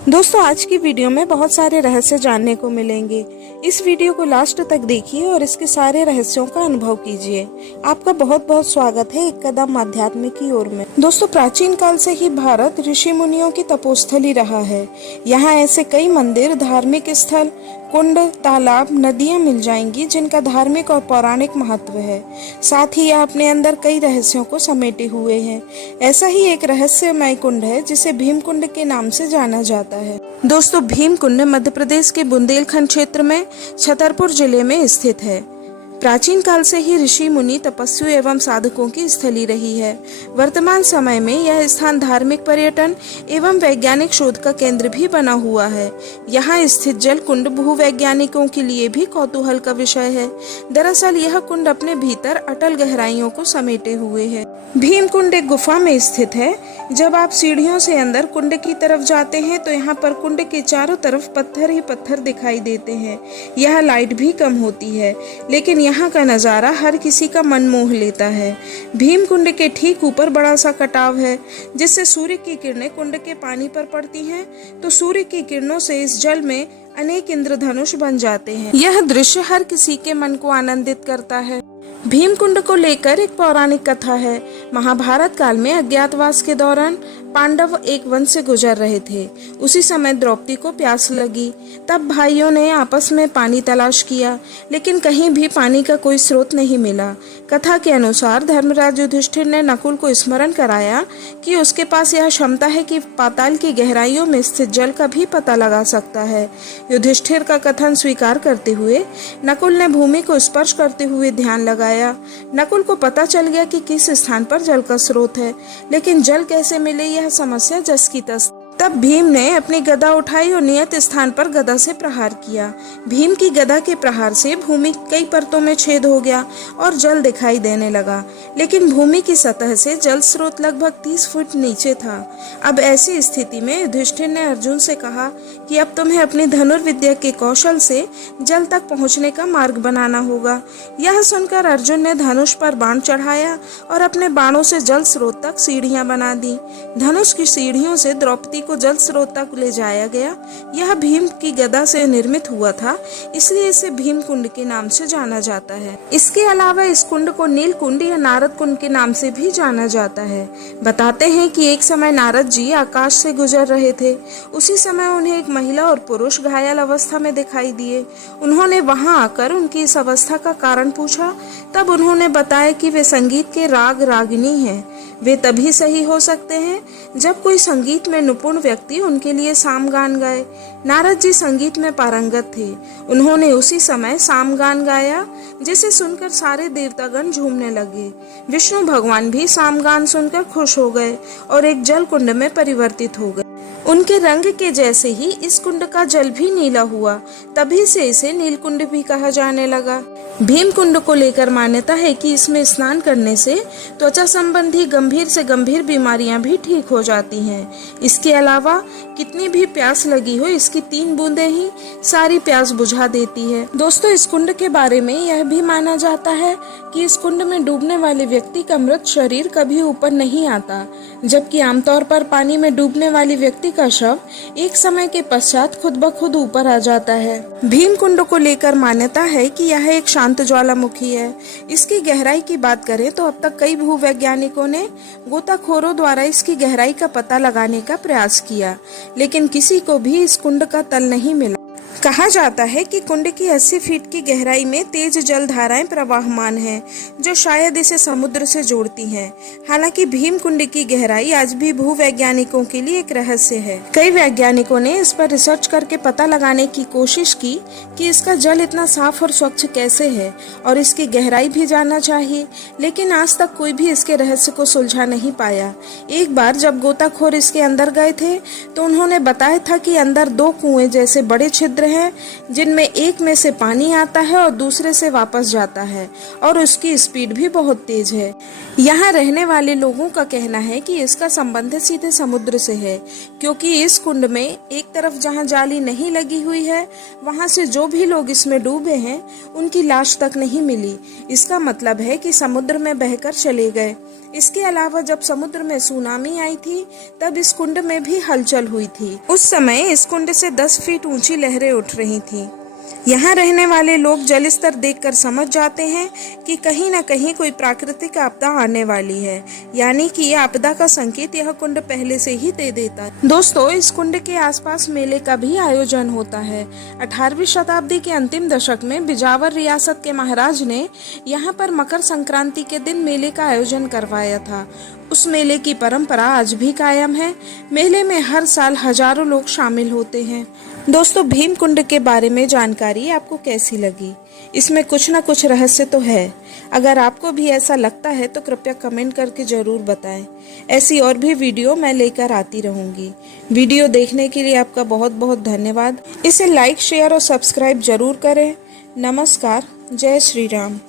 दोस्तों आज की वीडियो में बहुत सारे रहस्य जानने को मिलेंगे। इस वीडियो को लास्ट तक देखिए और इसके सारे रहस्यों का अनुभव कीजिए। आपका बहुत बहुत स्वागत है एक कदम आध्यात्म की ओर में। दोस्तों प्राचीन काल से ही भारत ऋषि मुनियों की तपोस्थली रहा है। यहाँ ऐसे कई मंदिर, धार्मिक स्थल, कुंड, तालाब, नदियाँ मिल जाएंगी जिनका धार्मिक और पौराणिक महत्व है। साथ ही यह अपने अंदर कई रहस्यों को समेटे हुए है। ऐसा ही एक रहस्यमय कुंड है जिसे भीम कुंड के नाम से जाना जाता है। दोस्तों भीम कुंड मध्य प्रदेश के बुंदेलखंड क्षेत्र में छतरपुर जिले में स्थित है। प्राचीन काल से ही ऋषि मुनि, तपस्वी एवं साधकों की स्थली रही है। वर्तमान समय में यह स्थान धार्मिक पर्यटन एवं वैज्ञानिक शोध का केंद्र भी बना हुआ है। यहाँ स्थित जल कुंड भूवैज्ञानिकों के लिए भी कौतूहल का विषय है। दरअसल यह कुंड अपने भीतर अटल गहराइयों को समेटे हुए है। भीम कुंड एक गुफा में स्थित है। जब आप सीढ़ियों से अंदर कुंड की तरफ जाते हैं तो यहाँ पर कुंड के चारों तरफ पत्थर ही पत्थर दिखाई देते हैं। यह लाइट भी कम होती है, लेकिन यहाँ का नज़ारा हर किसी का मन मोह लेता है। भीम कुंड के ठीक ऊपर बड़ा सा कटाव है, जिससे सूर्य की किरणें कुंड के पानी पर पड़ती हैं, तो सूर्य की किरणों से इस जल में अनेक इंद्रधनुष बन जाते हैं। यह दृश्य हर किसी के मन को आनंदित करता है। भीम कुंड को लेकर एक पौराणिक कथा है। महाभारत काल में अज्ञातवास के दौरान पांडव एक वन से गुजर रहे थे। उसी समय द्रौपदी को प्यास लगी। तब भाइयों ने आपस में पानी तलाश किया, लेकिन कहीं भी पानी का कोई स्रोत नहीं मिला। कथा के अनुसार धर्मराज युधिष्ठिर ने नकुल को स्मरण कराया कि उसके पास यह क्षमता है कि पाताल की गहराइयों में स्थित जल का भी पता लगा सकता है। युधिष्ठिर का कथन स्वीकार करते हुए नकुल ने भूमि को स्पर्श करते हुए ध्यान लगाया। नकुल को पता चल गया कि किस स्थान पर जल का स्रोत है, लेकिन जल कैसे मिले यह समस्या जस की तस। तब भीम ने अपनी गदा उठाई और नियत स्थान पर गदा से प्रहार किया। भीम की गदा के प्रहार से भूमि कई परतों में छेद हो गया और जल दिखाई देने लगा, लेकिन भूमि की सतह से जल स्रोत लगभग 30 फुट नीचे था। अब ऐसी स्थिति में युधिष्ठिर ने अर्जुन से कहा कि अब तुम्हें अपनी धनुर्विद्या के कौशल से जल तक पहुंचने का मार्ग बनाना होगा। यह सुनकर अर्जुन ने धनुष पर बाण चढ़ाया और अपने बाणों से जल स्रोत तक सीढ़ियां बना दी। धनुष की सीढ़ियों से द्रौपदी को जल स्रोत तक ले जाया गया। यह भीम की गदा से निर्मित हुआ था, इसलिए इसे भीम कुंड के नाम से जाना जाता है। इसके अलावा इस कुंड को नील कुंड या नारद कुंड के नाम से भी जाना जाता है। बताते हैं कि एक समय नारद जी आकाश से गुजर रहे थे। उसी समय उन्हें एक महिला और पुरुष घायल अवस्था में दिखाई दिए। उन्होंने वहां आकर उनकी इस अवस्था का कारण पूछा। तब उन्होंने बताया कि वे संगीत के राग रागिनी हैं। वे तभी सही हो सकते हैं जब कोई संगीत में निपुण व्यक्ति उनके लिए सामगान गाए। नारद जी संगीत में पारंगत थे। उन्होंने उसी समय सामगान गाया, जिसे सुनकर सारे देवतागण झूमने लगे। विष्णु भगवान भी सामगान सुनकर खुश हो गए और एक जल कुंड में परिवर्तित हो गए। उनके रंग के जैसे ही इस कुंड का जल भी नीला हुआ। तभी से इसे नीलकुंड भी कहा जाने लगा। भीम कुंड को लेकर मान्यता है कि इसमें स्नान करने से त्वचा संबंधी गंभीर से गंभीर बीमारियां भी ठीक हो जाती हैं। इसके अलावा कितनी भी प्यास लगी हो, इसकी 3 बूंदें ही सारी प्यास बुझा देती है। दोस्तों इस कुंड के बारे में यह भी माना जाता है कि इस कुंड में डूबने वाले व्यक्ति का मृत शरीर कभी ऊपर नहीं आता, जबकि आमतौर पर पानी में डूबने वाले व्यक्ति का शव एक समय के पश्चात खुद ब खुद ऊपर आ जाता है। भीम कुंड को लेकर मान्यता है कि यह एक शांत ज्वालामुखी है। इसकी गहराई की बात करें तो अब तक कई भूवैज्ञानिकों ने गोताखोरों द्वारा इसकी गहराई का पता लगाने का प्रयास किया, लेकिन किसी को भी इस कुंड का तल नहीं मिला। कहा जाता है कि कुंड की 80 फीट की गहराई में तेज जल धाराएं प्रवाहमान हैं, जो शायद इसे समुद्र से जोड़ती हैं। हालांकि भीम कुंड की गहराई आज भी भूवैज्ञानिकों के लिए एक रहस्य है। कई वैज्ञानिकों ने इस पर रिसर्च करके पता लगाने की कोशिश की कि इसका जल इतना साफ और स्वच्छ कैसे है और इसकी गहराई भी जानना चाहिए, लेकिन आज तक कोई भी इसके रहस्य को सुलझा नहीं पाया। एक बार जब गोताखोर इसके अंदर गए थे तो उन्होंने बताया था कि अंदर 2 कुएं जैसे बड़े छिद्र हैं जिनमें एक में से पानी आता है और दूसरे से वापस जाता है और उसकी स्पीड भी बहुत तेज है। यहाँ रहने वाले लोगों का कहना है कि इसका संबंध सीधे समुद्र से है, क्योंकि इस कुंड में एक तरफ जहाँ जाली नहीं लगी हुई है वहाँ से जो भी लोग इसमें डूबे हैं उनकी लाश तक नहीं मिली। इसका मतलब है कि समुद्र में बहकर चले गए। इसके अलावा जब समुद्र में सुनामी आई थी तब इस कुंड में भी हलचल हुई थी। उस समय इस कुंड से 10 फीट ऊंची लहरें उठ रही थी। यहाँ रहने वाले लोग जल स्तर देखकर समझ जाते हैं कि कहीं न कहीं कोई प्राकृतिक आपदा आने वाली है, यानी कि ये आपदा का संकेत यह कुंड पहले से ही दे देता है। दोस्तों, इस कुंड के आसपास मेले का भी आयोजन होता है। 18वीं शताब्दी के अंतिम दशक में बिजावर रियासत के महाराज ने यहाँ पर मकर संक्रांति के दिन मेले का आयोजन करवाया था। उस मेले की परंपरा आज भी कायम है। मेले में हर साल हजारों लोग शामिल होते हैं। दोस्तों, भीम कुंड के बारे में जानकारी आपको कैसी लगी? इसमें कुछ न कुछ रहस्य तो है। अगर आपको भी ऐसा लगता है तो कृपया कमेंट करके जरूर बताएं। ऐसी और भी वीडियो मैं लेकर आती रहूंगी। वीडियो देखने के लिए आपका बहुत बहुत धन्यवाद। इसे लाइक, शेयर और सब्सक्राइब जरूर करें। नमस्कार। जय श्री राम।